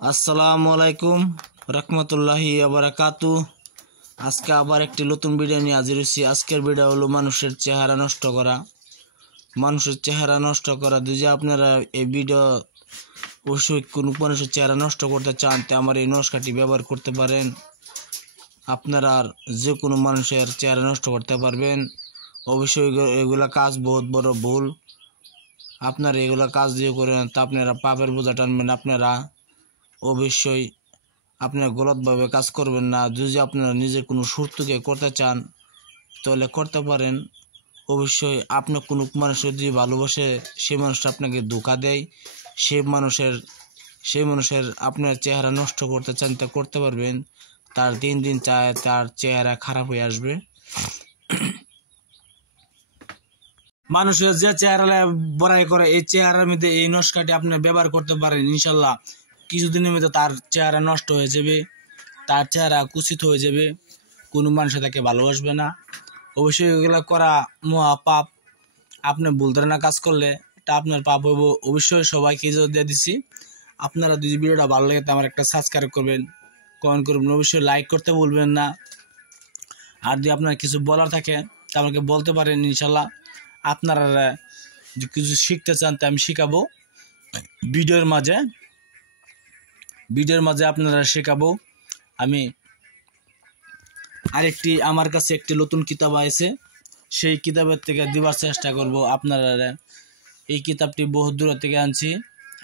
আসসালামু আলাইকুম রহমতুল্লাহি আবরাকাতু। আজকে আবার একটি নতুন ভিডিও নিয়ে হাজির হয়েছি। আজকের ভিডিও হলো মানুষের চেহারা নষ্ট করা। যদি আপনারা এই ভিডিও অবশ্যই কোনো মানুষের চেহারা নষ্ট করতে চান তো আমার এই নস্কাটি ব্যবহার করতে পারেন। আপনারা যে কোনো মানুষের চেহারা নষ্ট করতে পারবেন। অবশ্যই এগুলা কাজ বহুত বড় ভুল। আপনারা এগুলা কাজ দিয়ে করেন তা আপনারা পাপের বোঝা টানবেন। আপনারা অবশ্যই আপনারা গলতভাবে কাজ করবেন না। যদি আপনারা নিজের কোনো শত্রুকে করতে চান তাহলে করতে পারেন। অবশ্যই আপনার কোনো মানুষের যদি ভালোবাসে সেই মানুষটা আপনাকে ধোঁকা দেয়, সেই মানুষের আপনার চেহারা নষ্ট করতে চান তা করতে পারবেন। তার দিন দিন চায় তার চেহারা খারাপ হয়ে আসবে। মানুষের যে চেহারা বড়াই করে এই চেহারার মধ্যে এই নস্কাটি আপনি ব্যবহার করতে পারেন। ইনশাল্লাহ কিছুদিনের মধ্যে তার চেহারা নষ্ট হয়ে যাবে, তার চেহারা কুচিত হয়ে যাবে, কোনো মানুষ তাকে ভালোবাসবে না। অবশ্যই এগুলো করা মহা পাপ। আপনি ভুলতে না কাজ করলে এটা আপনার পাপ হইব। অবশ্যই সবাইকে ইজ্জত দিয়ে দিছি। আপনারা যদি ভিডিওটা ভালো লাগে তো আমার একটা সাবস্ক্রাইব করবেন, কমেন্ট করবেন, অবশ্যই লাইক করতে ভুলবেন না। আর যদি আপনার কিছু বলার থাকে তা আমাকে বলতে পারেন। ইনশাল্লাহ আপনারা কিছু শিখতে চান তা আমি শিখাবো ভিডিওর মাঝে আপনারা শেখাবো। আমি আরেকটি আমার কাছে একটি নতুন কিতাব আছে, সেই কিতাবের থেকে দেওয়ার চেষ্টা করব আপনারা। এই কিতাবটি বহু দূর থেকে আনছি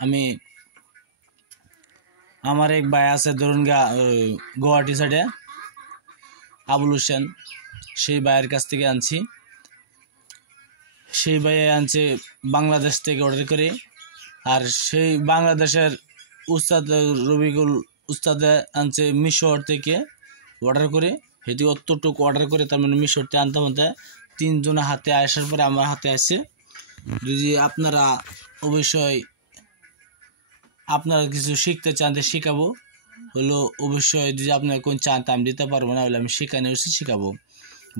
আমি। আমার এক ভাই আছে ধরুন গুয়াহাটি সাইডে, আবুল হোসেন, সেই ভাইয়ের কাছ থেকে আনছি। সেই ভাই আনছে বাংলাদেশ থেকে অর্ডার করে। আর সেই বাংলাদেশের উস্তাদ রবিকুল উস্তাদে আনছে মিশর থেকে অর্ডার করে। সেটি অতটুকু অর্ডার করে তার মানে মিশরতে আনতে হতে 3 জনের হাতে আসার পরে আমার হাতে আসে। যদি আপনারা অবশ্যই আপনারা কিছু শিখতে চান তো শেখাবো। হলো অবশ্যই যদি আপনারা কোন চান তা আমি দিতে পারবো না, হলে আমি শেখানো শেখাবো।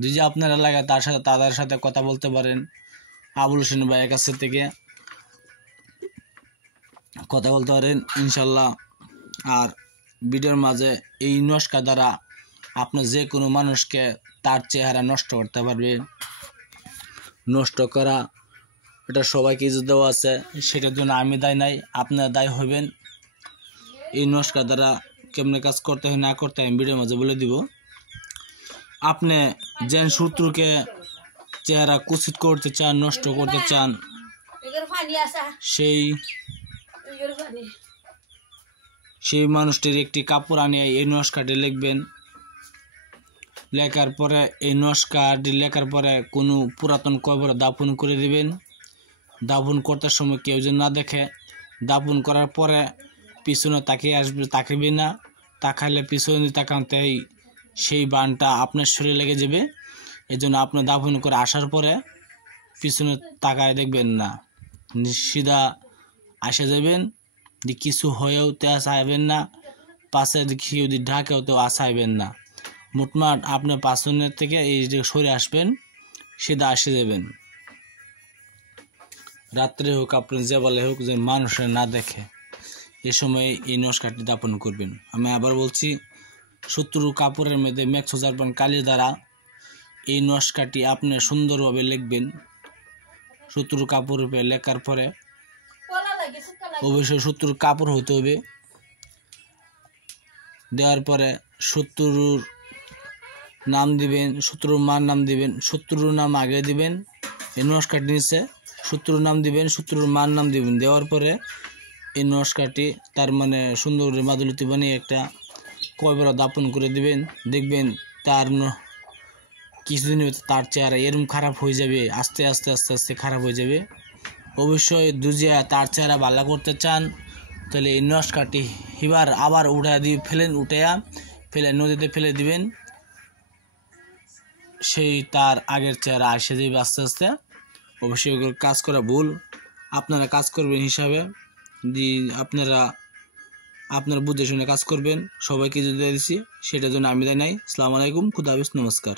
যদি আপনারা লাগে তাদের সাথে কথা বলতে পারেন। আবুল হোসেন ভাইয়ের কাছ থেকে কথা বলতে পারেন ইনশাল্লাহ। আর ভিডিওর মাঝে এই নস্কা দ্বারা আপনি যে কোনো মানুষকে তার চেহারা নষ্ট করতে পারবেন। নষ্ট করা এটা সবাইকে ইজ্জত দেওয়া আছে, সেটার জন্য আমি দায় নাই, আপনারা দায় হবেন। এই নস্কা দ্বারা কেমনে কাজ করতে হয় না করতে হয় আমি ভিডিওর মাঝে বলে দিব। আপনি যে শত্রুকে চেহারা কুচিত করতে চান, নষ্ট করতে চান, সেই মানুষটির একটি কাপড় আনিয়ে এই নস্কাটি লিখবেন। লেখার পরে এই নস্কাটি লেখার পরে কোনো পুরাতন কবরে দাফন করে দিবেন। দাফন করতে সময় কেউ যেন না দেখে। দাফন করার পরে পিছনে তাকিয়ে তাকাবে না, তাকাইলে পিছনে তাকাতেই সেই বানটা আপনার শরীরে লেগে যাবে। এই জন্য আপনি দাফন করে আসার পরে পিছনে তাকায় দেখবেন না, সিধা আসে যাবেন। কিছু হয়েও তো আসাইবেন না, পাশে কেউ যদি ঢাকেও তো আসাইবেন না। মোটমাট আপনি পাশনের থেকে এই যে সরে আসবেন, সিধা আসে যাবেন। রাত্রে হোক আপনি যে বলে হোক যে মানুষের না দেখে এ সময় এই নস্কাটি দাপন করবেন। আমি আবার বলছি, শত্রু কাপড়ের মধ্যে মেক্সো জারবান কালি দ্বারা এই নস্কাটি আপনি সুন্দরভাবে লিখবেন। শত্রুর কাপড় রূপে লেখার পরে অবশ্যই শত্রুর কাপড় হতে হবে। দেওয়ার পরে শত্রুর নাম দিবেন, শত্রুর মার নাম দিবেন। শত্রুর নাম আগে দিবেন, এই নস্কাটি নিচে শত্রুর নাম দিবেন, শত্রুর মার নাম দিবেন। দেওয়ার পরে এই নস্কাটি তার মানে সুন্দর মাদুলিতে বানিয়ে একটা কবরে দাপন করে দিবেন। দেখবেন তার কিছুদিন তার চেহারা এরকম খারাপ হয়ে যাবে, আস্তে আস্তে খারাপ হয়ে যাবে। অবশ্যই দুজিয়া তার চেহারা ভালো করতে চান তাহলে এই নস্কাটি এবার আবার ফেলে নদীতে ফেলে দিবেন। সেই তার আগের চেহারা আসে যাবে আস্তে আস্তে। অবশ্যই কাজ করা ভুল, আপনারা কাজ করবেন হিসাবে আপনারা বুঝে শুনে কাজ করবেন। সবাইকে যদি দিচ্ছি সেটার জন্য আমি দায় নাই। আসসালামু আলাইকুম, খুদা হাফেজ, নমস্কার।